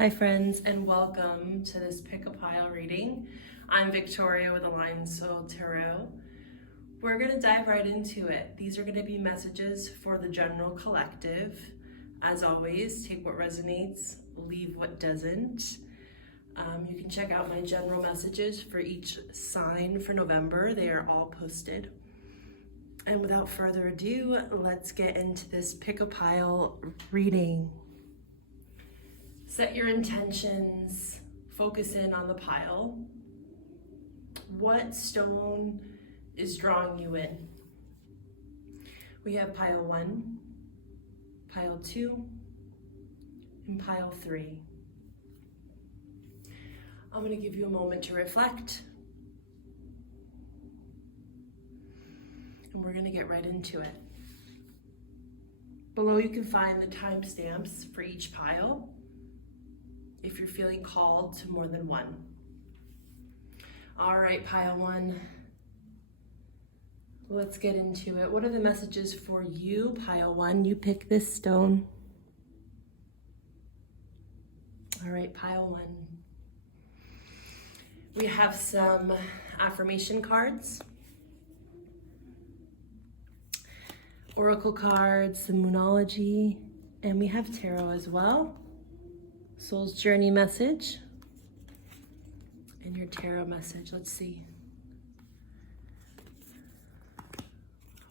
Hi friends, and welcome to this Pick a Pile reading. I'm Victoria with Aligned Soul Tarot. We're going to dive right into it. These are going to be messages for the general collective. As always, take what resonates, leave what doesn't. You can check out my general messages for each sign for November. They are all posted. And without further ado, let's get into this Pick a Pile reading. Set your intentions, focus in on the pile. What stone is drawing you in? We have pile 1, pile 2, and pile 3. I'm going to give you a moment to reflect. And we're going to get right into it. Below you can find the timestamps for each pile, if you're feeling called to more than one. All right, pile 1. Let's get into it. What are the messages for you, pile 1? You pick this stone. All right, pile 1. We have some affirmation cards, oracle cards, some moonology, and we have tarot as well. Soul's journey message and your tarot message. Let's see.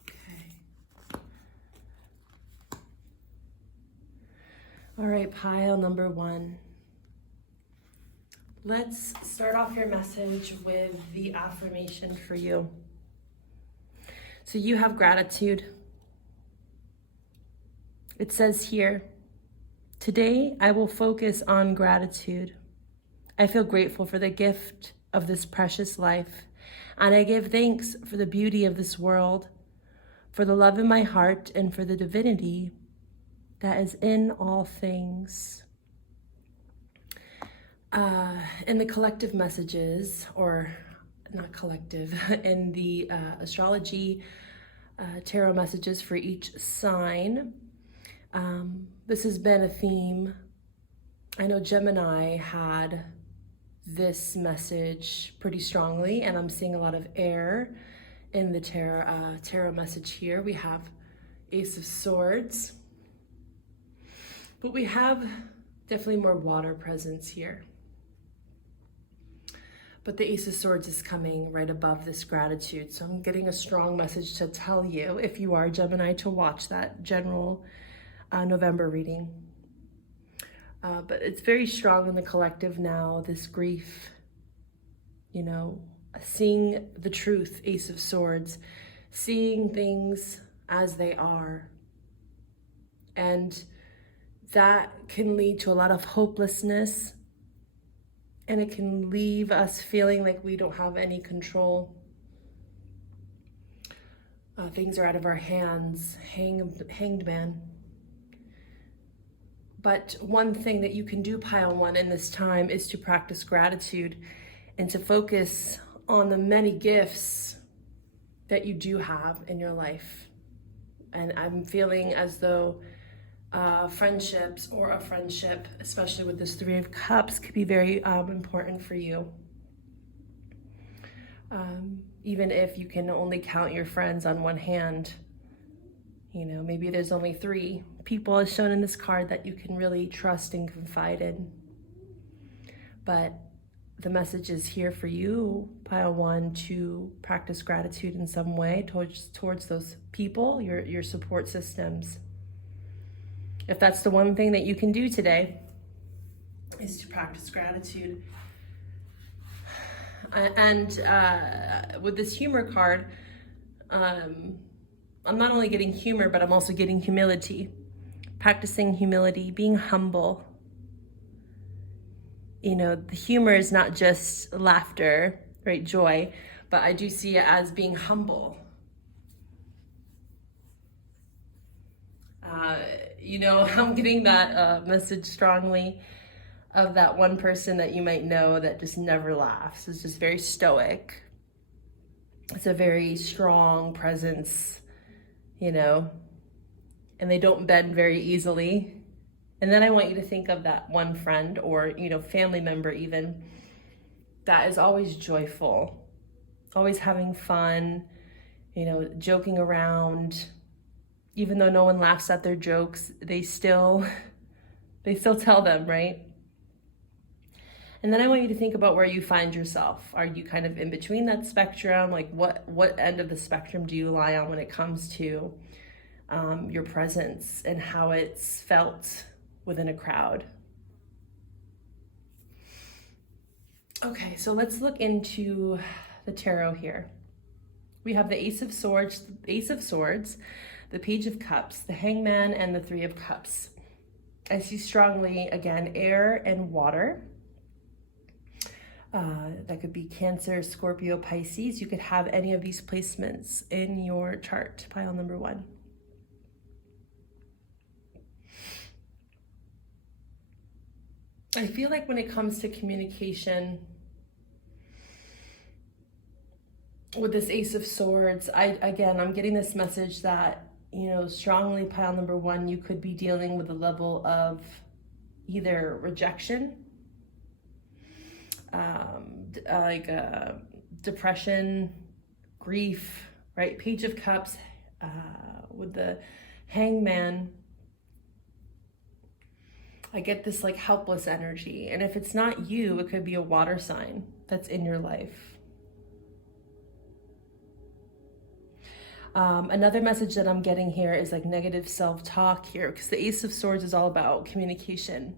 Okay. All right, pile number 1. Let's start off your message with the affirmation for you. So you have gratitude. It says here, today, I will focus on gratitude. I feel grateful for the gift of this precious life, and I give thanks for the beauty of this world, for the love in my heart, and for the divinity that is in all things. In the collective messages, or not collective, in the astrology tarot messages for each sign, this has been a theme. I know Gemini had this message pretty strongly, and I'm seeing a lot of air in the tarot message here. We have Ace of Swords, but we have definitely more water presence here. But the Ace of Swords is coming right above this gratitude. So I'm getting a strong message to tell you, if you are Gemini, to watch that general November reading. But it's very strong in the collective now, this grief, seeing the truth, Ace of Swords, seeing things as they are. And that can lead to a lot of hopelessness, and it can leave us feeling like we don't have any control. Things are out of our hands, hanged man. But one thing that you can do, pile 1, in this time is to practice gratitude and to focus on the many gifts that you do have in your life. And I'm feeling as though friendships, or a friendship, especially with this 3 of Cups, could be very important for you. Even if you can only count your friends on one hand, maybe there's only 3 people as shown in this card that you can really trust and confide in. But the message is here for you, pile 1, to practice gratitude in some way towards those people, your support systems. If that's the one thing that you can do today, is to practice gratitude. And with this humor card, I'm not only getting humor, but I'm also getting humility. Practicing humility, being humble. The humor is not just laughter, right, joy, but I do see it as being humble. I'm getting that message strongly of that one person that you might know that just never laughs. It's just very stoic. It's a very strong presence, and they don't bend very easily. And then I want you to think of that one friend or, family member even, that is always joyful, always having fun, joking around. Even though no one laughs at their jokes, they still tell them, right? And then I want you to think about where you find yourself. Are you kind of in between that spectrum? Like what end of the spectrum do you lie on when it comes to your presence and how it's felt within a crowd? Okay, so let's look into the tarot here. We have the Ace of Swords, the Page of Cups, the Hangman, and the Three of Cups. I see strongly, again, air and water. That could be Cancer, Scorpio, Pisces. You could have any of these placements in your chart, pile number 1. I feel like when it comes to communication, with this Ace of Swords, I'm getting this message that, strongly pile number 1, you could be dealing with a level of either rejection, depression, grief, right? Page of Cups with the Hangman. I get this like helpless energy. And if it's not you, it could be a water sign that's in your life. Another message that I'm getting here is like negative self-talk here, because the Ace of Swords is all about communication.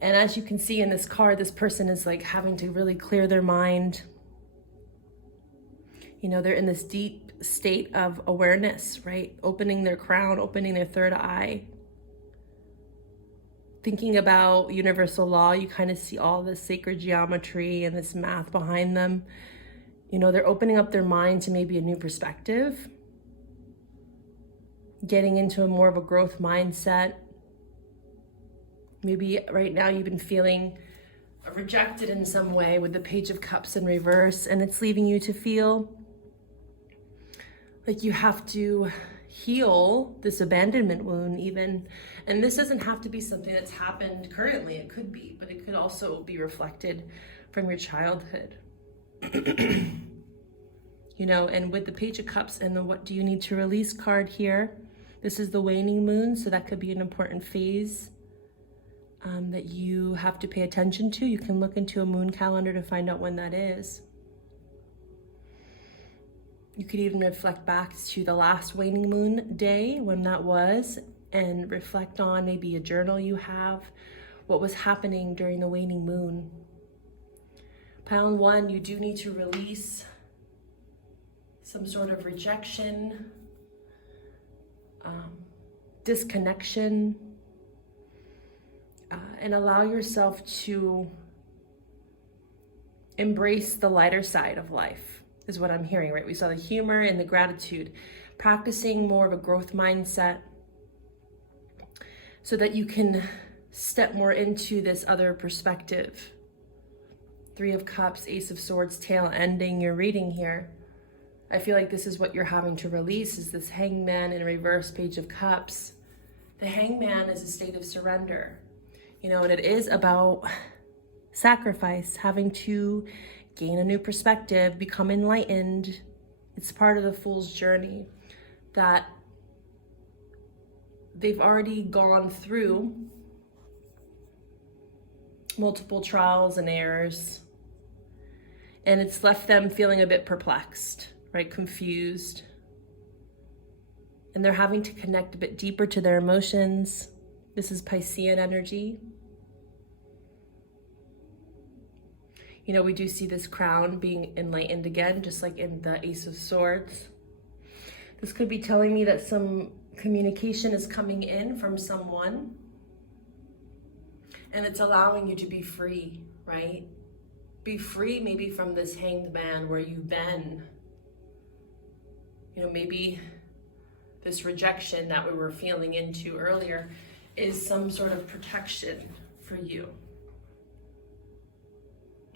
And as you can see in this card, this person is like having to really clear their mind. They're in this deep state of awareness, right? Opening their crown, opening their third eye. Thinking about universal law, you kind of see all this sacred geometry and this math behind them. They're opening up their mind to maybe a new perspective, getting into a more of a growth mindset. Maybe right now you've been feeling rejected in some way with the Page of Cups in reverse, and it's leaving you to feel like you have to heal this abandonment wound even. And this doesn't have to be something that's happened currently. It could be, but it could also be reflected from your childhood. And with the Page of Cups and the what do you need to release card here, this is the waning moon, so that could be an important phase that you have to pay attention to. You can look into a moon calendar to find out when that is. You could even reflect back to the last waning moon day, when that was, and reflect on maybe a journal you have, what was happening during the waning moon. Pile 1, you do need to release some sort of rejection, disconnection, and allow yourself to embrace the lighter side of life, is what I'm hearing, right? We saw the humor and the gratitude, practicing more of a growth mindset so that you can step more into this other perspective. Three of Cups, Ace of Swords, tail ending your reading here. I feel like this is what you're having to release, is this Hangman in reverse, Page of Cups. The Hangman is a state of surrender, and it is about sacrifice, having to gain a new perspective, become enlightened. It's part of the Fool's journey that they've already gone through multiple trials and errors, and it's left them feeling a bit perplexed, right? Confused. And they're having to connect a bit deeper to their emotions. This is Piscean energy. We do see this crown being enlightened again, just like in the Ace of Swords. This could be telling me that some communication is coming in from someone, and it's allowing you to be free, right? Be free maybe from this hanged man where you've been. Maybe this rejection that we were feeling into earlier is some sort of protection for you.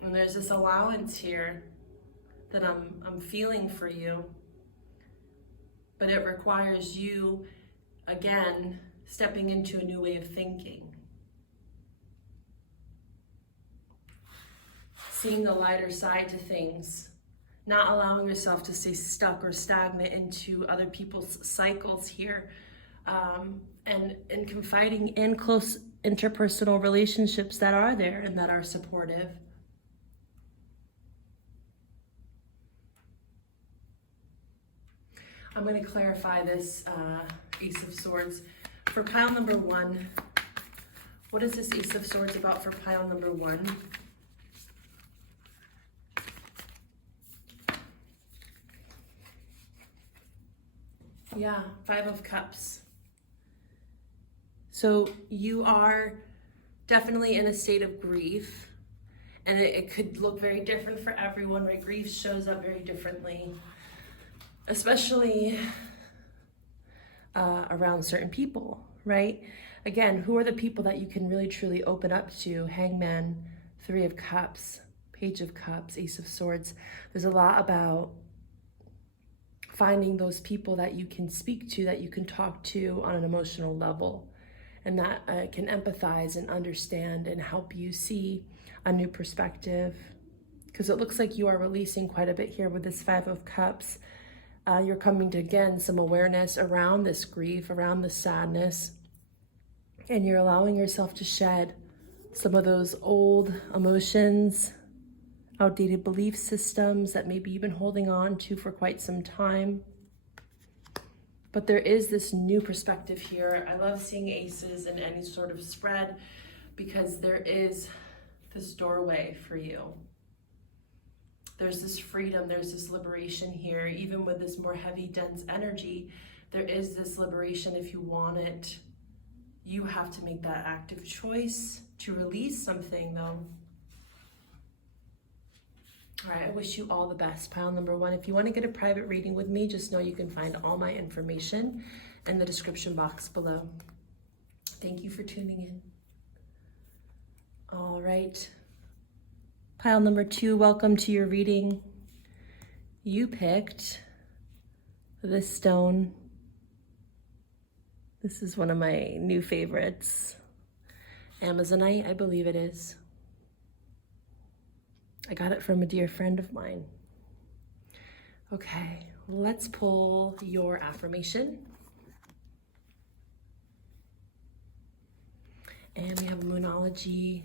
And there's this allowance here that I'm feeling for you, but it requires you, again, stepping into a new way of thinking, seeing the lighter side to things, not allowing yourself to stay stuck or stagnant into other people's cycles here, and confiding in close interpersonal relationships that are there and that are supportive. I'm going to clarify this Ace of Swords. For pile number 1, what is this Ace of Swords about for pile number 1? Yeah, 5 of Cups. So you are definitely in a state of grief, and it could look very different for everyone, right? Grief shows up very differently, especially around certain people, right? Again, who are the people that you can really truly open up to? Hangman, 3 of Cups, Page of Cups, Ace of Swords. There's a lot about finding those people that you can speak to, that you can talk to on an emotional level, and that can empathize and understand and help you see a new perspective. Because it looks like you are releasing quite a bit here with this 5 of Cups. You're coming to, again, some awareness around this grief, around the sadness, and you're allowing yourself to shed some of those old emotions, outdated belief systems that maybe you've been holding on to for quite some time. But there is this new perspective here. I love seeing aces in any sort of spread because there is this doorway for you. There's this freedom, there's this liberation here. Even with this more heavy, dense energy, there is this liberation if you want it. You have to make that active choice to release something, though. All right, I wish you all the best, pile number 1. If you want to get a private reading with me, just know you can find all my information in the description box below. Thank you for tuning in. All right. Pile number 2, welcome to your reading. You picked this stone. This is one of my new favorites. Amazonite, I believe it is. I got it from a dear friend of mine. Okay, let's pull your affirmation. And we have Moonology,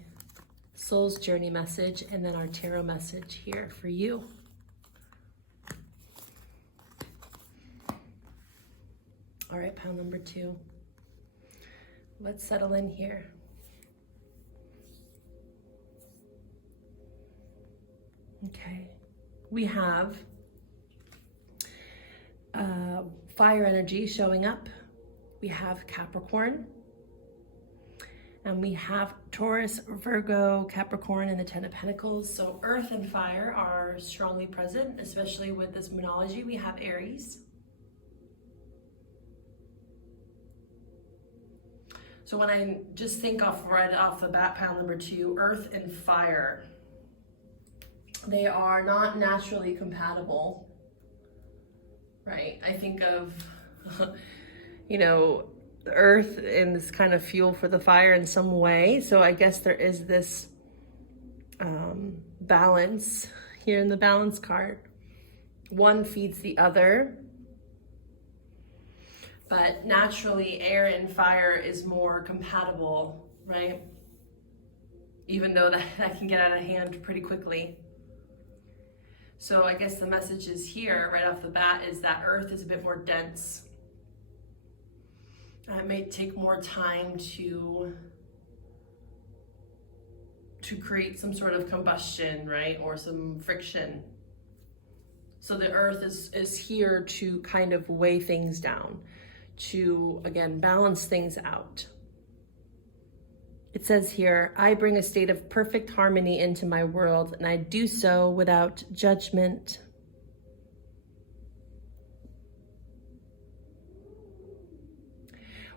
Soul's Journey message, and then our tarot message here for you. All right, pile number 2. Let's settle in here. Okay, we have fire energy showing up. We have Capricorn. And we have Taurus, Virgo, Capricorn, and the 10 of Pentacles. So earth and fire are strongly present, especially with this Moonology. We have Aries. So when I just think right off the bat, pile number 2, earth and fire, they are not naturally compatible, right? I think of, the earth and this kind of fuel for the fire in some way. So I guess there is this balance here in the balance card. One feeds the other, but naturally air and fire is more compatible, right? Even though that can get out of hand pretty quickly. So I guess the message is here right off the bat is that earth is a bit more dense. It may take more time to create some sort of combustion, right? Or some friction. So the earth is here to kind of weigh things down, to, again, balance things out. It says here, I bring a state of perfect harmony into my world, and I do so without judgment.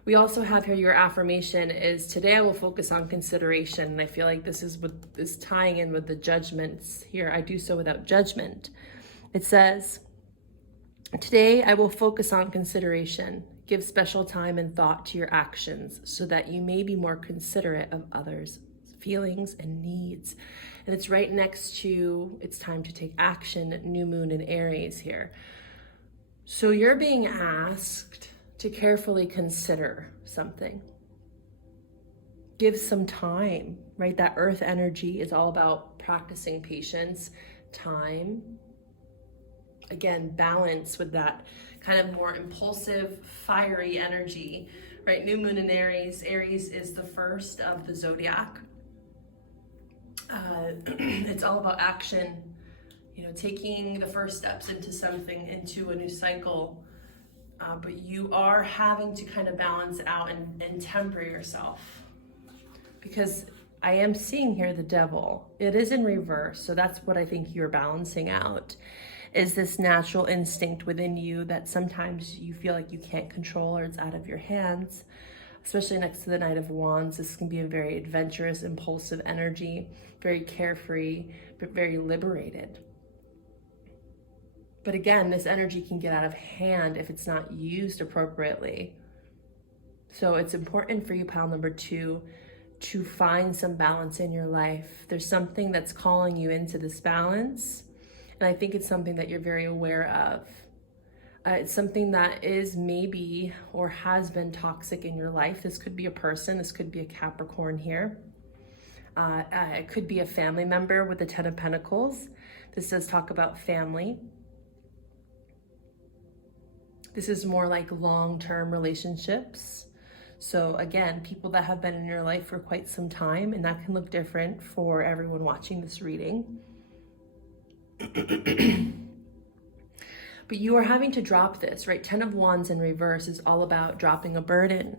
We also have here your affirmation is, today I will focus on consideration. And I feel like this is what is tying in with the judgments here. I do so without judgment. It says, today I will focus on consideration. Give special time and thought to your actions so that you may be more considerate of others' feelings and needs. And it's right next to, it's time to take action, new moon in Aries here. So you're being asked to carefully consider something. Give some time, right? That earth energy is all about practicing patience, time. Again, balance with that kind of more impulsive, fiery energy, right? New moon in Aries. Aries is the first of the zodiac. It's all about action, taking the first steps into something, into a new cycle. But you are having to kind of balance it out and temper yourself. Because I am seeing here the devil. It is in reverse, so that's what I think you're balancing out. Is this natural instinct within you that sometimes you feel like you can't control or it's out of your hands, especially next to the Knight of Wands. This can be a very adventurous, impulsive energy, very carefree, but very liberated. But again, this energy can get out of hand if it's not used appropriately. So it's important for you, pile number 2, to find some balance in your life. There's something that's calling you into this balance. And I think it's something that you're very aware of. It's something that is maybe or has been toxic in your life. This could be a person. This could be a Capricorn here. It could be a family member with the 10 of Pentacles. This does talk about family. This is more like long-term relationships. So again, people that have been in your life for quite some time, and that can look different for everyone watching this reading. But you are having to drop this, right? 10 of Wands in reverse is all about dropping a burden.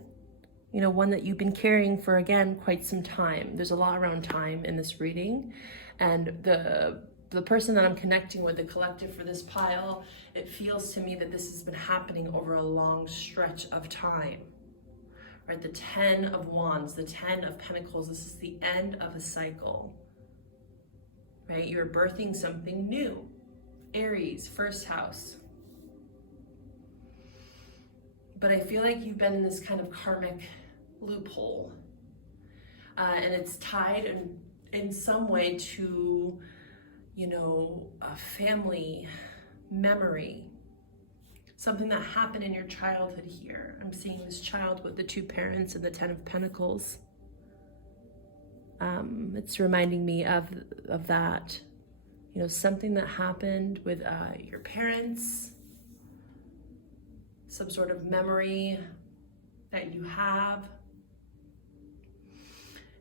One that you've been carrying for, again, quite some time. There's a lot around time in this reading. And the person that I'm connecting with, the collective for this pile, it feels to me that this has been happening over a long stretch of time. Right? The 10 of Wands, the 10 of Pentacles, this is the end of a cycle. Right? You're birthing something new. Aries, first house. But I feel like you've been in this kind of karmic loophole. And it's tied in some way to, a family memory. Something that happened in your childhood here. I'm seeing this child with the 2 parents and the 10 of Pentacles. It's reminding me of that. Something that happened with your parents, some sort of memory that you have.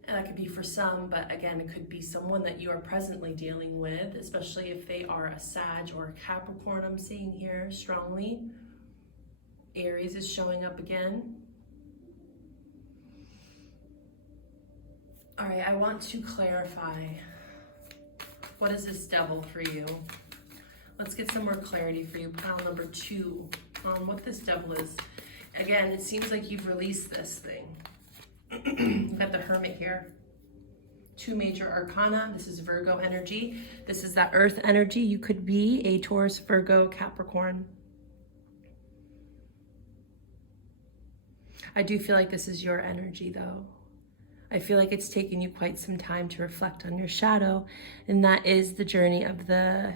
And that could be for some, but again, it could be someone that you are presently dealing with, especially if they are a Sag or a Capricorn, I'm seeing here strongly. Aries is showing up again. All right, I want to clarify. What is this devil for you? Let's get some more clarity for you. Pile number 2 on what this devil is. Again, it seems like you've released this thing. You've got the Hermit here. 2 major arcana. This is Virgo energy. This is that earth energy. You could be a Taurus, Virgo, Capricorn. I do feel like this is your energy though. I feel like it's taken you quite some time to reflect on your shadow, and that is the journey of the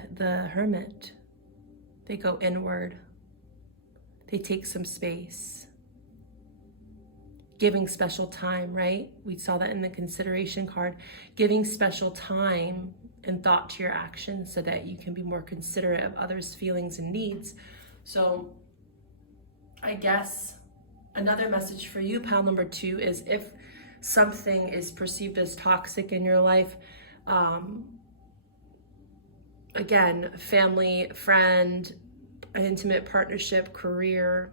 Hermit. They go inward. They take some space. Giving special time, right? We saw that in the consideration card. Giving special time and thought to your actions so that you can be more considerate of others' feelings and needs. So I guess another message for you, pile number 2, is if something is perceived as toxic in your life, again, family, friend, an intimate partnership, career,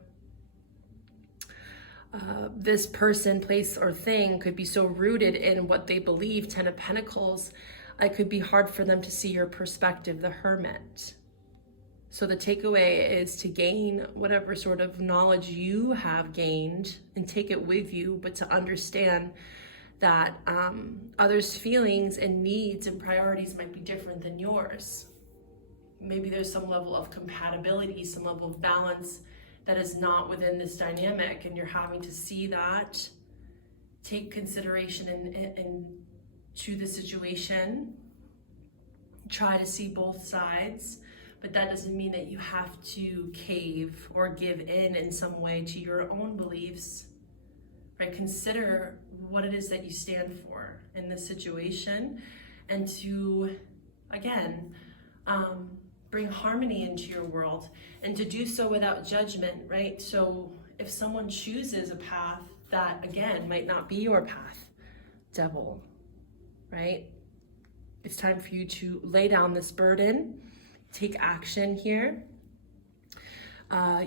this person, place, or thing could be so rooted in what they believe, 10 of Pentacles, it could be hard for them to see your perspective, the Hermit. So the takeaway is to gain whatever sort of knowledge you have gained and take it with you, but to understand that others' feelings and needs and priorities might be different than yours. Maybe there's some level of compatibility, some level of balance that is not within this dynamic, and you're having to see that, take consideration to the situation, try to see both sides, but that doesn't mean that you have to cave or give in some way to your own beliefs, right? Consider what it is that you stand for in this situation, and to, again, bring harmony into your world, and to do so without judgment, right? So if someone chooses a path that, again, might not be your path, devil, right? It's time for you to lay down this burden, take action here.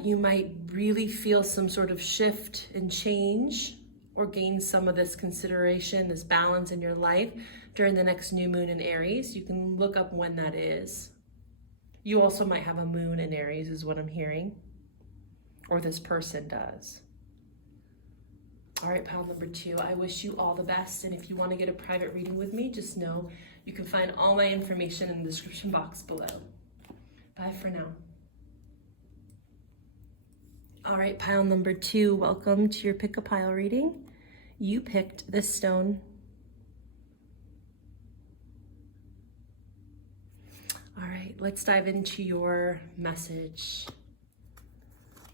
You might really feel some sort of shift and change, or gain some of this consideration, this balance in your life during the next new moon in Aries. You can look up when that is. You also might have a moon in Aries, is what I'm hearing, or this person does. All right, pile number 2, I wish you all the best. And if you want to get a private reading with me, just know you can find all my information in the description box below. Bye for now. All right, pile number 2, welcome to your pick a pile reading. You picked this stone. All right, let's dive into your message.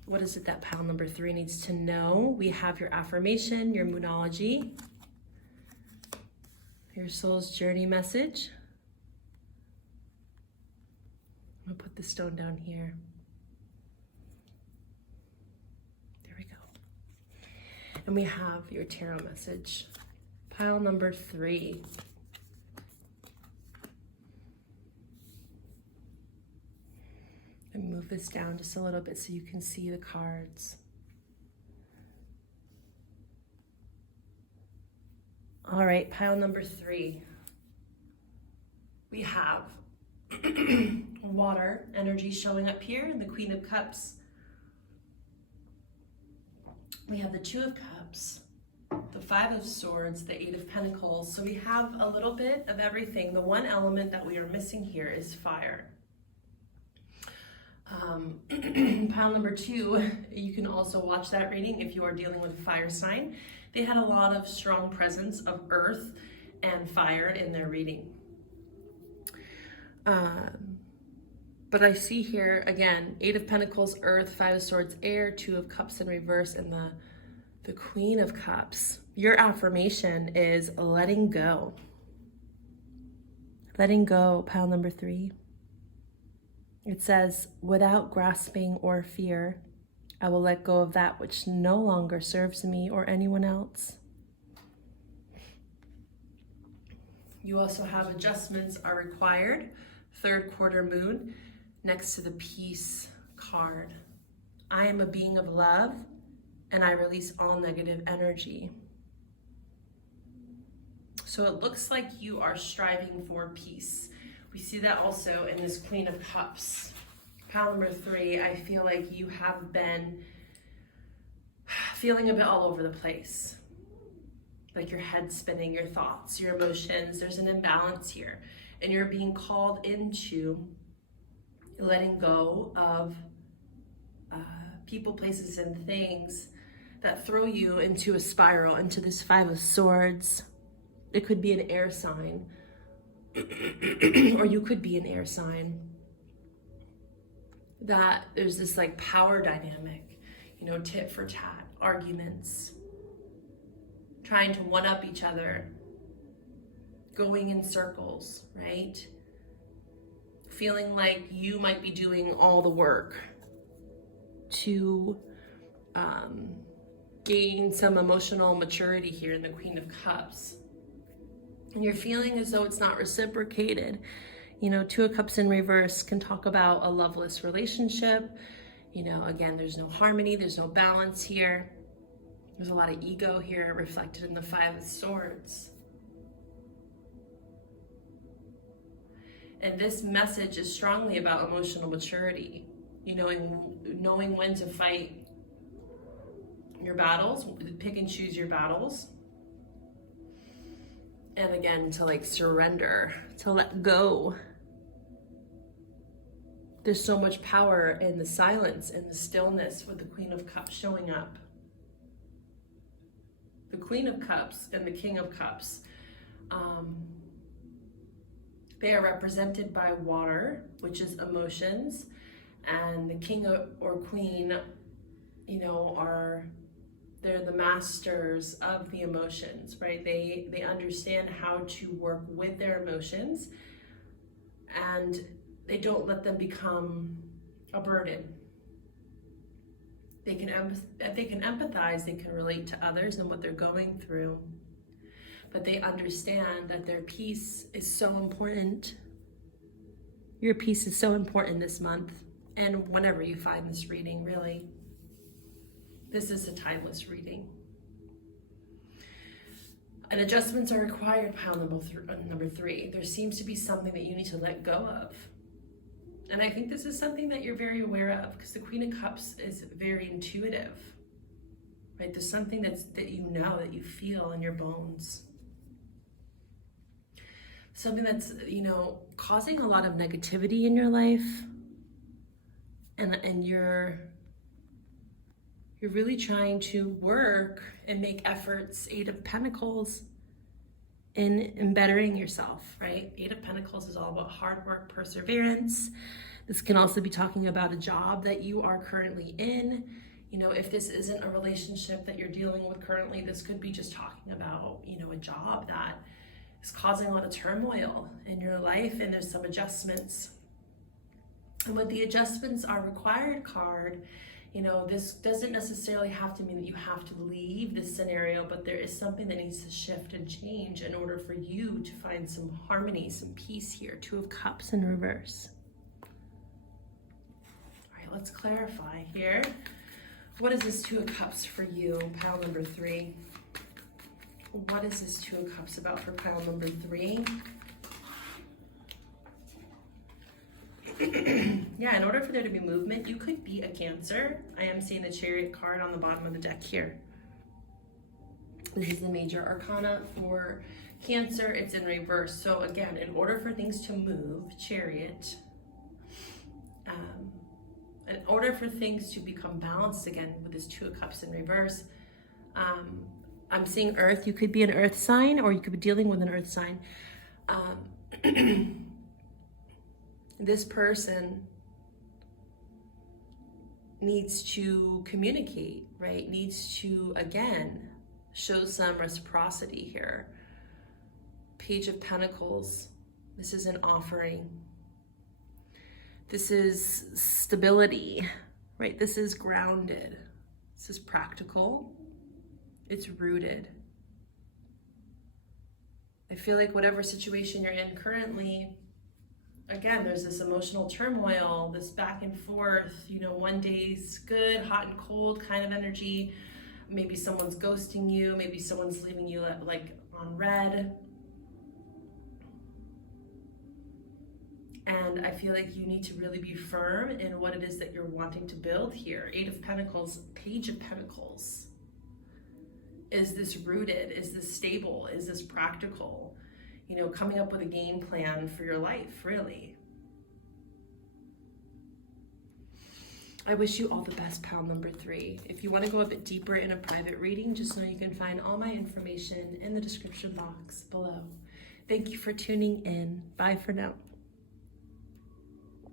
What is it that pile number 3 needs to know? We have your affirmation, your moonology, your soul's journey message. I'm gonna put the stone down here. There we go. And we have your tarot message. Pile number 3. And move this down just a little bit so you can see the cards. All right, pile number 3. We have water energy showing up here, and the Queen of Cups. We have the 2 of Cups, the 5 of Swords, the 8 of Pentacles. So we have a little bit of everything. The one element that we are missing here is fire. Pile number 2, you can also watch that reading if you are dealing with a fire sign. They had a lot of strong presence of earth and fire in their reading. But I see here, again, 8 of Pentacles, earth, 5 of Swords, air, 2 of Cups in reverse, and the Queen of Cups. Your affirmation is letting go. Letting go, pile number 3. It says, without grasping or fear, I will let go of that which no longer serves me or anyone else. You also have adjustments are required. 3rd quarter moon next to the peace card. I am a being of love, and I release all negative energy. So it looks like you are striving for peace. We see that also in this Queen of Cups. Pile number 3, I feel like you have been feeling a bit all over the place. Like your head spinning, your thoughts, your emotions. There's an imbalance here. And you're being called into letting go of people, places, and things that throw you into a spiral, into this 5 of Swords. It could be an air sign. Or you could be an air sign, that there's this like power dynamic, you know, tit for tat, arguments, trying to one up each other, going in circles, right? Feeling like you might be doing all the work to gain some emotional maturity here in the Queen of Cups. And you're feeling as though it's not reciprocated. You know, 2 of Cups in reverse can talk about a loveless relationship. You know, again, there's no harmony, there's no balance here. There's a lot of ego here reflected in the 5 of Swords. And this message is strongly about emotional maturity. You knowing when to fight your battles, pick and choose your battles. And again, to like surrender, to let go There's so much power in the silence and the stillness with the Queen of Cups showing up. The Queen of Cups and the King of Cups, they are represented by water, which is emotions, and the King or Queen, they're the masters of the emotions, right? They understand how to work with their emotions, and they don't let them become a burden. They can empathize, they can relate to others and what they're going through, but they understand that their peace is so important. Your peace is so important this month, and whenever you find this reading, really. This is a timeless reading. And adjustments are required, pile number 3. There seems to be something that you need to let go of. And I think this is something that you're very aware of, because the Queen of Cups is very intuitive, right? There's something that you feel in your bones. Something that's, causing a lot of negativity in your life. And you're really trying to work and make efforts, 8 of Pentacles, in bettering yourself, right? 8 of Pentacles is all about hard work, perseverance. This can also be talking about a job that you are currently in. If this isn't a relationship that you're dealing with currently, this could be just talking about, a job that is causing a lot of turmoil in your life, and there's some adjustments. And with the adjustments are required card, this doesn't necessarily have to mean that you have to leave this scenario, but there is something that needs to shift and change in order for you to find some harmony, some peace here. 2 of Cups in reverse. All right, let's clarify here. What is this 2 of Cups for you, pile number 3? What is this 2 of Cups about for pile number 3? Yeah, in order for there to be movement, you could be a Cancer. I am seeing the Chariot card on the bottom of the deck here. This is the major arcana for Cancer. It's in reverse. So again, in order for things to move, Chariot, in order for things to become balanced again with this 2 of Cups in reverse, I'm seeing Earth. You could be an Earth sign, or you could be dealing with an Earth sign. This person needs to communicate, right? Needs to, again, show some reciprocity here. Page of Pentacles. This is an offering. This is stability, right? This is grounded. This is practical. It's rooted. I feel like whatever situation you're in currently, again, there's this emotional turmoil, this back and forth, one day's good, hot and cold kind of energy. Maybe someone's ghosting you, maybe someone's leaving you like on red. And I feel like you need to really be firm in what it is that you're wanting to build here. 8 of Pentacles, Page of Pentacles. Is this rooted? Is this stable? Is this practical? Coming up with a game plan for your life, really. I wish you all the best, pile number 3. If you want to go a bit deeper in a private reading, just know you can find all my information in the description box below. Thank you for tuning in. Bye for now.